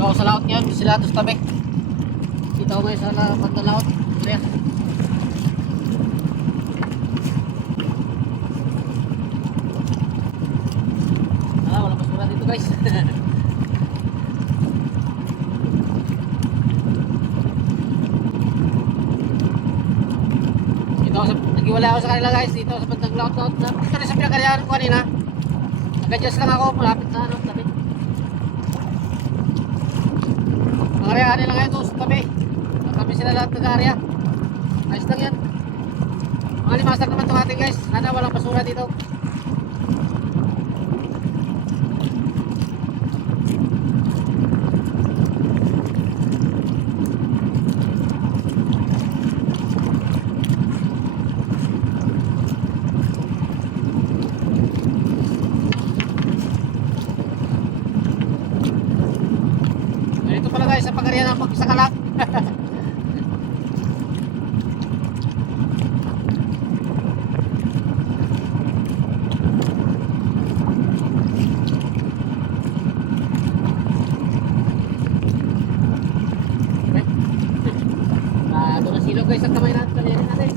Dito ako sa laot ngayon, sila ito sa tabi. Dito ako ngayon sa bandang laot. Kaya. Wala basura dito guys. Dito ako sa, naghiwala ako sa kanila guys. Dito ako sa bandang laot. Dito rin sa pinagkaryahan ko kanina. Nag-adjust lang ako, malapit sa ano, tabi. Ang area nila ngayon doon sa tabi. Tabi sila lahat ng area. Ayos lang yan. Mga limasag naman ito atin guys. Sana walang basura dito. Ito pala guys, sa pag-area ng Sakalat. Doon na silog guys, ang kamay natin, palirin natin.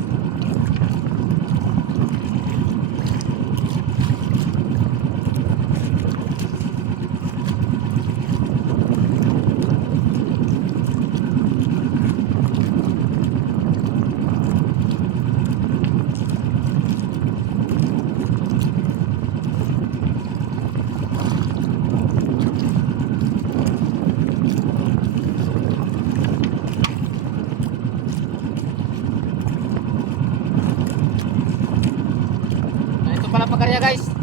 Pala pagkarya guys.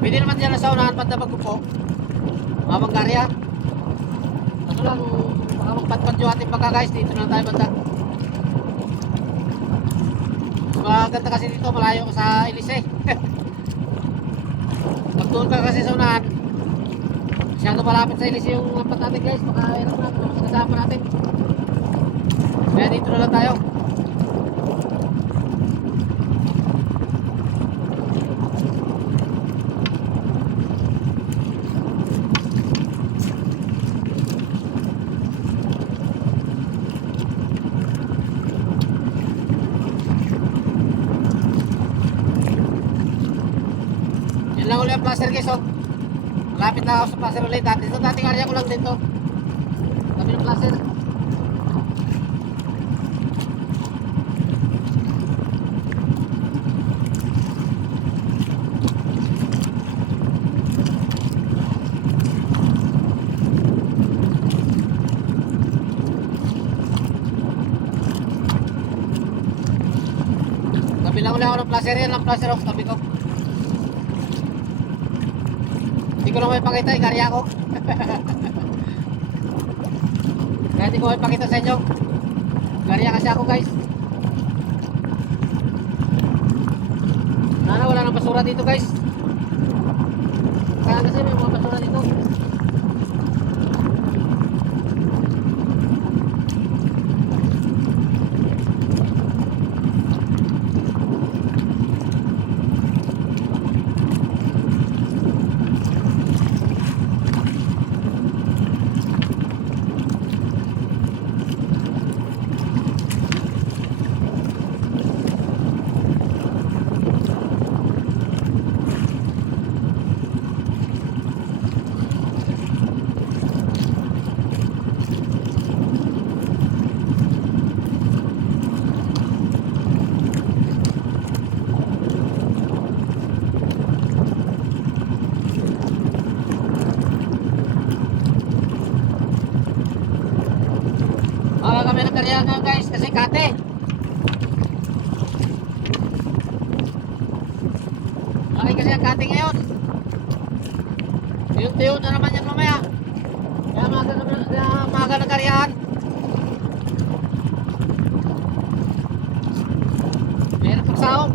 Pwede naman dyan sa unahan pag magkupo mga pagkarya. Kaso lang baka magpatpat yung ating pagka guys. Dito na tayo banda. Maganda kasi dito, malayo sa Elise. Magtuon ka kasi sa unahan, masyado malapit sa Elise yung lampat natin guys. Baka hirap natin, mas kasama natin. Kaya dito na lang tayo. Yan lang ulit ang placer guys, oh. Malapit na ako sa placer ulit. Dito dating area ko lang dito. Kami ng placer. Kami lang ulit ako ng placer. Yan ang placer, oh. Tabi ko. Hindi ko lang may pakita, ikarya ko. Kaya hindi ko may pakita sa inyo. Ikarya kasi ako guys. Sana wala nang basura dito guys. Kaya kasi may mga basura dito. Kami nagkarya nga guys kasi kate. Okay kasi ang kate ngayon. Tuyo na naman yan mamaya. Kaya maaga nagkaryahan. Meron pagsahog.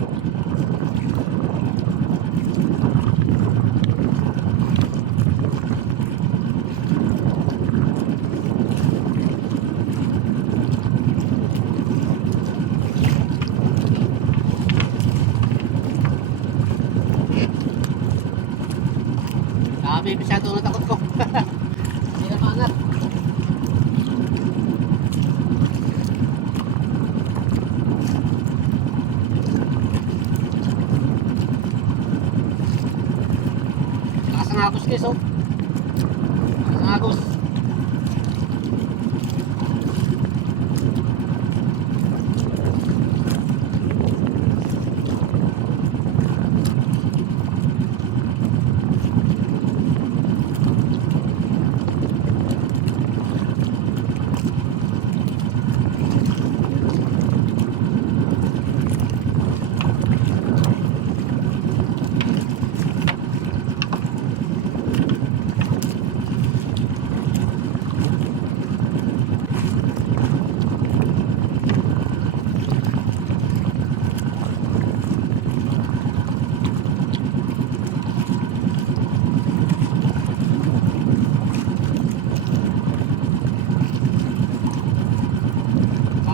Masyado natakot ko. Hindi na maangat. Lakas ang agos guys, oh. Lakas ang agos.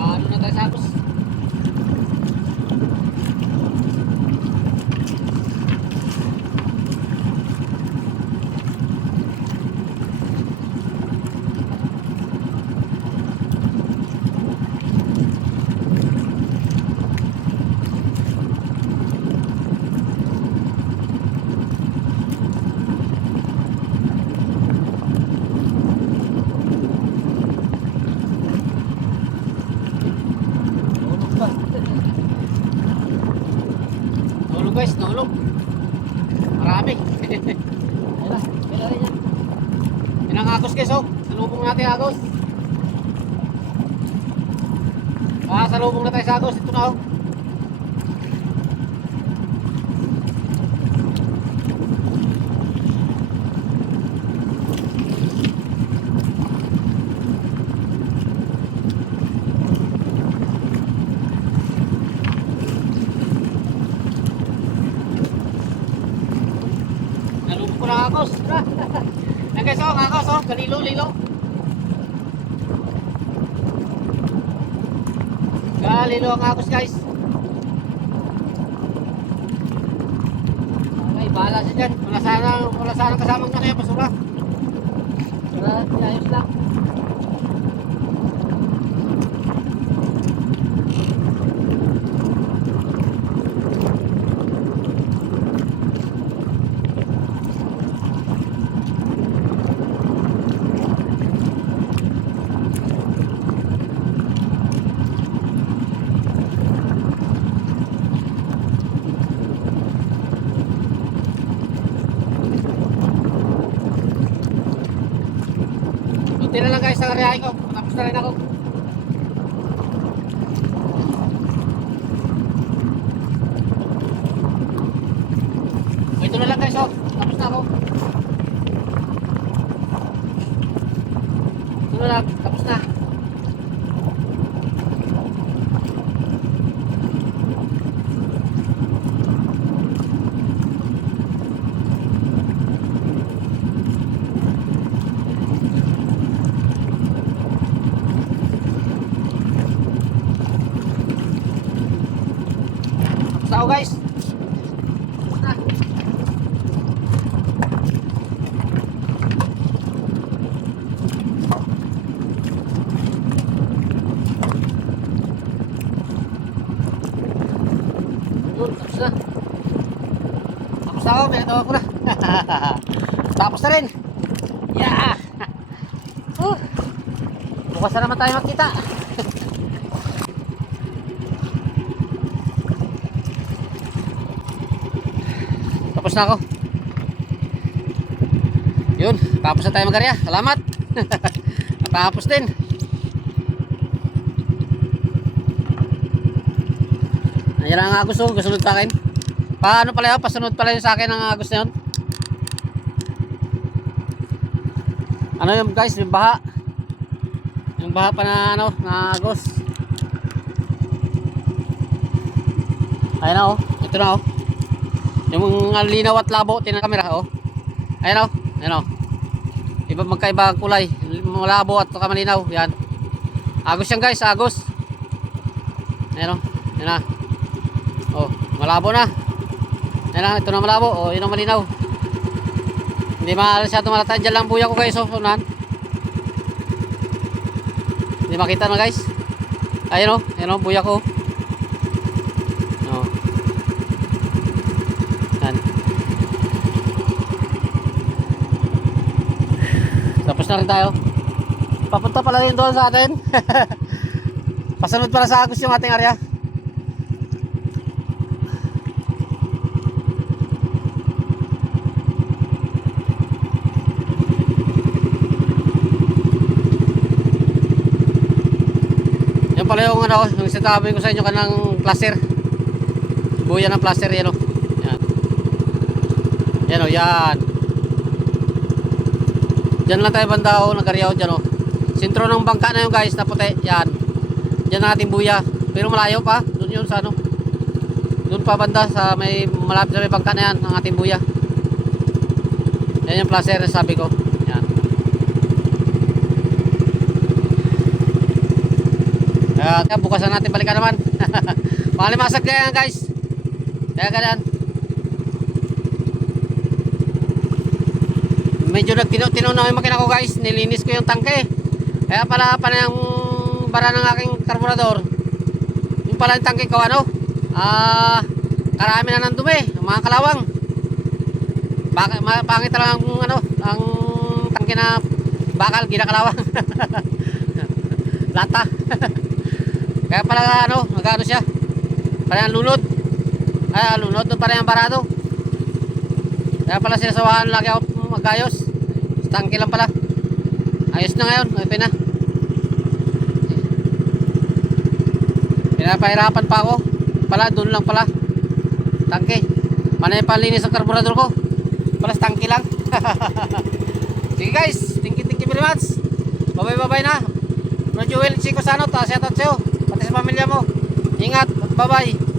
Ano na tayo sa agos? Nahulog guys, nahulog. Marami. Wala, wala rin yan. Yan ang agos guys, oh. Salubong natin agos. Salubong na tayo sa agos. Ito na, oh. Nalubog ko ng agos. Yan guys, oh, ang agos, oh. Kalilo-lilo. Kalilo ang agos guys. Okay, bahala siya dyan. Wala sana kasamang na kaya basura. Para ayos lang. Kunti na lang guys sa karyahin ko. Tapos na rin ako. Ito na lang guys, oh. Tapos na ako. Ito na lang. Tapos na. Tapos guys. Tapos na. Yun, tapos na. Tapos na ako, pinatawa ko na. Tapos na rin. Yeah! Bukas na naman tayo magkita. Tapos na ako. Yun, tapos na tayo magarya. Salamat. Tapos din. Ayan ang agos, oh. Kasunod sa akin. Paano pala yun? Pasunod pala yun sa akin ang agos na yun. Ano yun guys? Yung baha. Yung baha pa na ano, na agos. Ayan na, oh. Ito na, oh. Yung linaw at labo, tingnan kamera, oh. Ayan, oh. Ayan, oh. Iba magkaiba ang kulay. Malabo at malinaw. Yan. Agos yan guys, agos. Ayan, oh. Ayan na. Oh, malabo na. Ayan na, ito na malabo. Oh, yun ang malinaw. Hindi masyado malata. Diyan lang buya ko guys. So, unahan. Hindi makita na guys. Ayun o. Ayun o. Buya ko. Oh. Yan. Tapos na rin tayo. Papunta pala yun doon sa atin. Pasunod pala sa Agos yung ating area. Yan pala yung ano, yung sinasabi ko sa inyo kanang placer. Buya ng placer yan o. Yan. Yan o, yan. Diyan lang tayo banda o, nag-aryaw dyan o. Sentro ng bangka na yun guys, na puti. Yan. Diyan ang ating buya. Pero malayo pa. Doon yun sa ano. Doon pa banda sa may malapit sa may bangka na yan, ang ating buya. Yan yung placer na sabi ko. Yan. Kaya bukas na natin balikan naman. Malimasag kaya yan guys. Kaya ganyan. Medyo nagtino-tino na yung makina ko guys. Nilinis ko yung tangke. Kaya pala yung bara ng aking karburador. Yung pala yung tangke ko ano. Karami na ng dumi. Mga kalawang. Pangit lang ang ano. Ang tangke na bakal. Ginakalawang. Lata. Kaya pala ano. Nagano siya. Parang lunod. Lunod. Parang barado. Kaya pala sinasawahan lagi ako magayos. Tangke lang pala. Ayos na ngayon. Okay na. Pinapahirapan pa ako. Pala, doon lang pala. Tangke. Manay palinis ang karburador ko. Pala, tangke lang. Sige guys. Thank you very much. Bye-bye na. Bro Joel, Chico Sanot. Shout out sa'yo. Pati sa pamilya mo. Ingat. Bye-bye.